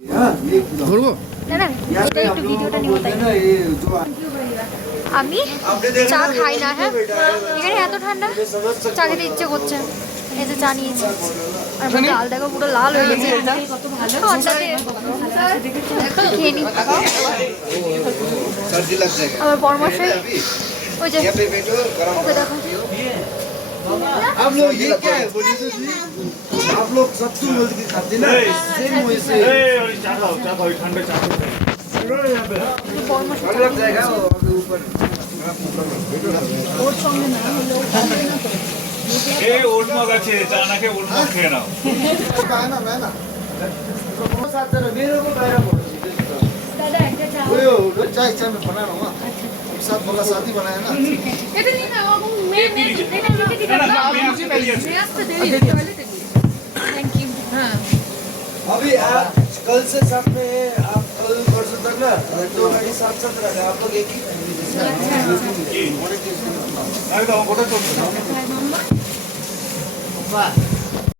ধরবো না না এটা একটু ভিডিওটা নিব তাই আমি চা খাই না। হ্যাঁ এখানে এত ঠান্ডা চা খেতে ইচ্ছে করছে। এই যে চা নিয়েছি আর আমার ডাল দেখো পুরো লাল হয়ে গেছে। ঠান্ডাতে খেয়ে নি। আমার পরামর্শে ওই যে ওকে দেখো आप लोग ये क्या है बोलिए तो जी आप लोग सत्तू मिल के खाते ना सेम वैसे ठंडे चाय लग जाएगा वो ऊपर ওট মগ আছে চা না খেয়ে ওট মগ খেয়ে নাও ना मैं ना साथ जरा मेरे को बाहर बोलो দাদা একটা চা वो चाय चाय में बना रहा हूँ साथ वाला साथी बनाया ना এটা নিয়ে নাও এবং এটা লিখে দিবেন না मैं आज तो दे टॉयलेट थैंक यू। हां अभी आप कल से साथ में आप कल परसों तक ना दो गाड़ी साथ साथ रखे आप लोग एक ही একদম গোটা চলছে वाह